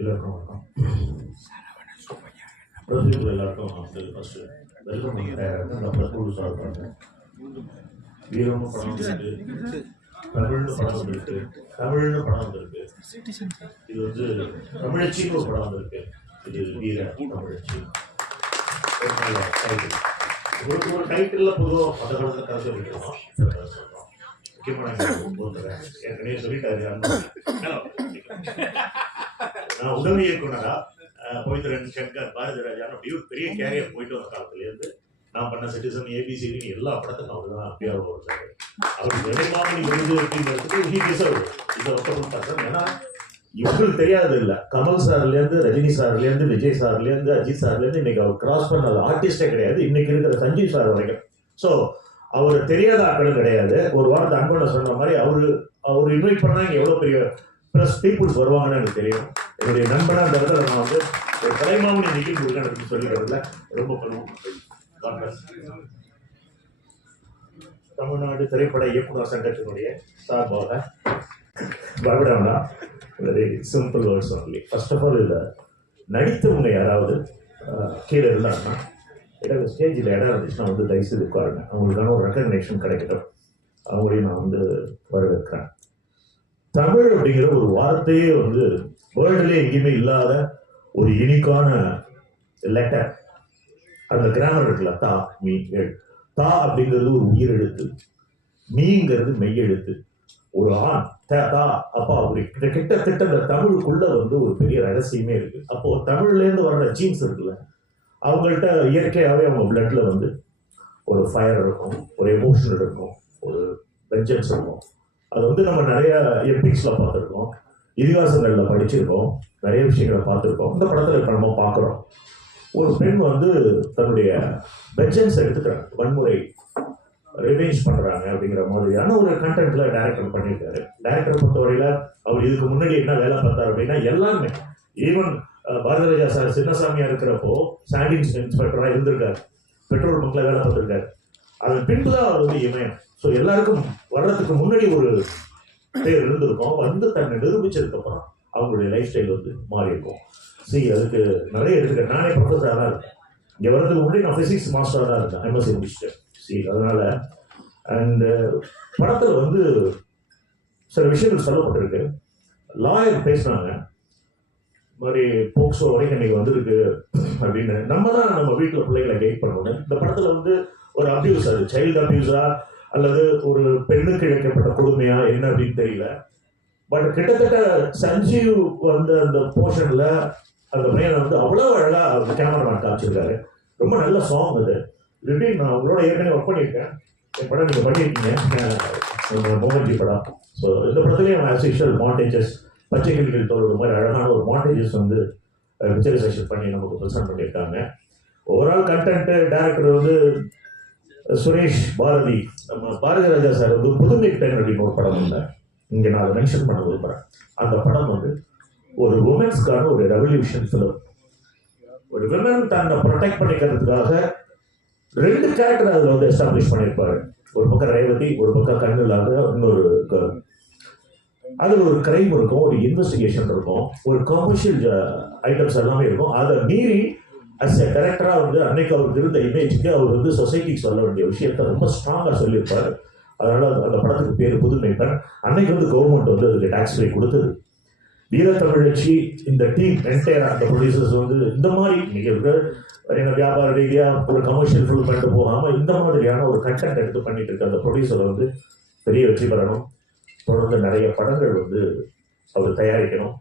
எல்லாருக்கும் வணக்கம். பிரதீப் எல்லாருக்கும் வந்து ஃபர்ஸ்ட் வெல்கம் பண்ணிக்கிறேன். நம்ம குழு சாப்பிட்றாங்க. வீரமும் படம் வந்துருக்கு, தமிழ்னு படம் வந்துருக்கு, தமிழ்னு படம் வந்திருக்கு. இது வந்து தமிழச்சின்னு ஒரு படம் வந்திருக்கு. இது வீர தமிழச்சி. ஒரு டைட்டில் பொதுவாக அந்த காலத்தில் கதை சொல்லிட்டுருக்கோம். முக்கியமான ஏற்கனவே சொல்லிட்டாரு. நான் உதவி இயக்குனரா பவித்ரன் சங்கர் பாரதிராஜான் அப்படி ஒரு பெரிய கேரியர் போயிட்டு வந்த காலத்துலேருந்து நான் பண்ண சிட்டிசன் ஏபிசிடின்னு எல்லா படத்துக்கும் அவர் தான் அப்பயா வருவார். அவர் விரைவாக விருது அப்படிங்கிறதுக்கு ஏன்னா இவங்களுக்கு தெரியாது இல்லை. கமல் சார்லேருந்து ரஜினி சார்லேருந்து விஜய் சார்லேருந்து அஜித் சார்லேருந்து இன்னைக்கு அவர் கிராஸ் பண்ண ஆர்டிஸ்டே கிடையாது. இன்னைக்கு இருக்கிற சஞ்சீவ் சார் வரைக்கும். ஸோ அவர் தெரியாத ஆட்களும் கிடையாது. ஒரு வாரத்தை அன்போட சொன்ன மாதிரி அவர் இன்வைட் பண்ணா இங்கே எவ்வளோ பெரிய ப்ளஸ் பீப்புள்ஸ் வருவாங்கன்னு எனக்கு தெரியும். என்னுடைய நண்பனாக இந்த இடத்துல நான் வந்து ஒரு கலைமாமணி நிகழ்ச்சி கொடுக்கணும் சொல்லிடுறதுல ரொம்ப பெரும். தமிழ்நாடு திரைப்பட இயக்குனர் சங்கத்தினுடைய சார்பாக பயப்படா very simple words only. First of all இதில் நடித்தவங்க யாராவது கீழே இருந்தாங்கன்னா இடம் ஸ்டேஜில் இடம் இருந்துச்சுன்னா வந்து தயவுசெய்து உட்காருங்க. அவங்களுக்கான ஒரு ரெக்கக்னேஷன் கிடைக்கட்டும். அவங்களையும் நான் வந்து வரவேற்கிறேன். தமிழ் அப்படிங்கிற ஒரு வார்த்தையே வந்து வேர்ல்டுலேயே எங்கேயுமே இல்லாத ஒரு யூனிக்கான லெட்டர். அந்த கிராமர் இருக்குல்ல, தா மீ எழு. தா அப்படிங்கிறது ஒரு உயிர் எழுத்து, மீங்கிறது மெய் எழுத்து. ஒரு ஆண் தா அப்பா அப்படி கிட்டத்தட்ட அந்த தமிழுக்குள்ள வந்து ஒரு பெரிய ரகசியமே இருக்கு. அப்போ தமிழ்லேருந்து வர்ற ஜீன்ஸ் இருக்குல்ல, அவங்கள்ட்ட இயற்கையாகவே அவங்க பிளட்ல வந்து ஒரு ஃபயர் இருக்கும், ஒரு எமோஷனல் இருக்கும், ஒரு வெஞ்சன்ஸ் இருக்கும். அது வந்து நம்ம நிறைய எபிக்ஸில் பார்த்துருக்கோம், இதிகாசங்களில் படிச்சிருக்கோம், நிறைய விஷயங்களை பார்த்துருக்கோம். இந்த படத்தில் இப்போ நம்ம பார்க்குறோம். ஒரு பெண் வந்து தன்னுடைய வெஞ்சன்ஸ் எடுத்துக்கிறாங்க, வன்முறை ரிவெஞ்ச் பண்ணுறாங்க அப்படிங்கிற மாதிரியான ஒரு கண்டென்ட்ல டைரக்டர் பண்ணியிருக்காரு. டைரக்டரை பொறுத்தவரையில் அவர் இதுக்கு முன்னாடி என்ன வேலை பார்த்தார் அப்படின்னா எல்லாமே, ஈவன் பாரதிராஜா சார் சின்னசாமியாக இருக்கிறப்போ சாண்டிங் இன்ஸ்பெக்டராக இருந்திருக்காரு, பெட்ரோல் பங்கில் வேலை பார்த்துருக்காரு. அதன் பின்பு தான் அவர் வந்து இமயம். ஸோ எல்லாருக்கும் வர்றதுக்கு முன்னாடி ஒரு பேர் இருந்திருக்கும். வந்து தன்னை நிரூபிச்சதுக்கப்புறம் அவங்களுடைய லைஃப் ஸ்டைல் வந்து மாறி இருக்கும். அதுக்கு நிறைய எடுத்துக்கிறேன். நானே ப்ரொஃபஸராக தான் இருக்கேன். இங்கே வர்றதுக்கு முன்னாடி நான் ஃபிசிக்ஸ் மாஸ்டராக தான் இருக்கேன், எம்எஸ்சி முடிச்சுட்டேன். அதனால அந்த படத்தில் வந்து சில விஷயங்கள் சொல்லப்பட்டிருக்கு. லாயர் பேசினாங்க, இந்த மாதிரி போக்சோ வரைக்கும் இன்னைக்கு வந்திருக்கு அப்படின்னு. நம்ம தான் நம்ம வீட்டில் பிள்ளைகளை கைட் பண்ணணும். இந்த படத்தில் வந்து ஒரு அபியூஸ், அது சைல்டு அபியூஸா அல்லது ஒரு பெண்ணுக்கு இழைக்கப்பட்ட கொடுமையா என்ன அப்படின்னு தெரியல. பட் கிட்டத்தட்ட சஞ்சீவ் வந்து அந்த போர்ஷன்ல அந்த பையனை வந்து அவ்வளோ அழகா அந்த கேமராமேன் காமிச்சிருக்காரு. ரொம்ப நல்ல சாங் அது. எப்படி நான் உங்களோட ஏற்கனவே ஒர்க் பண்ணியிருக்கேன். என் படம் நீங்கள் பண்ணியிருக்கீங்க, மோகன்ஜி படம். ஸோ இந்த படத்துலேயும் ஆஸ் யூஷுவல் மாண்டேஜஸ், பச்சை கிளிகள் தோல்வது மாதிரி அழகான ஒரு மாண்டேஜஸ் வந்து பிக்சரைசேஷன் பண்ணி நமக்கு ப்ரெசென்ட் பண்ணியிருக்காங்க. ஓவரால் கண்டென்ட் டைரக்டர் வந்து சுரேஷ் பாரதி. நம்ம பாரதிராஜா சார் வந்து புதுமை பெண் அப்படின்னு ஒரு படம் இல்லை, இங்கே நான் அதை மென்ஷன் பண்ண விரும்புகிறேன். அந்த படம் வந்து ஒரு உமன்ஸ்க்கான ஒரு ரெவல்யூஷன் ஃபிலிம். ஒரு விமன் தன்னை ப்ரொடெக்ட் பண்ணிக்கிறதுக்காக 2 கேரக்டர் அதில் வந்து எஸ்டாப்ளிஷ் பண்ணியிருப்பாரு. ஒரு பக்கம் ரேவதி, ஒரு பக்கம் கண்ணில்லாத இன்னொரு. அதில் ஒரு கிரைம் இருக்கும், ஒரு இன்வெஸ்டிகேஷன் இருக்கும், ஒரு கமர்ஷியல் ஐட்டம்ஸ் எல்லாமே இருக்கும். அதை மீறி அஸ் எ டைரக்டராக வந்து அன்னைக்கு அவருக்கு இருந்த இமேஜுக்கு அவர் வந்து சொசைட்டிக்கு சொல்ல வேண்டிய விஷயத்த ரொம்ப ஸ்ட்ராங்காக சொல்லியிருப்பாரு. அதனால அந்த படத்துக்கு பேர் புதுமை பெண். அன்னைக்கு வந்து கவர்மெண்ட் வந்து அதுக்கு டாக்ஸ் ரேட் கொடுத்தது. வீர தமிழச்சி இந்த டீம் என்டையர் அந்த ப்ரொடியூசர்ஸ் வந்து இந்த மாதிரி நிகழ்வுகள் வியாபார ரீதியாக ஒரு கமர்ஷியல் ஃபில் பண்ணிட்டு போகாமல் இந்த மாதிரியான ஒரு கண்டென்ட் எடுத்து பண்ணிட்டு இருக்க அந்த ப்ரொடியூசரை வந்து பெரிய வெற்றி பெறணும். தொடர்ந்து நிறைய படங்கள் வந்து அவர் தயாரிக்கணும்.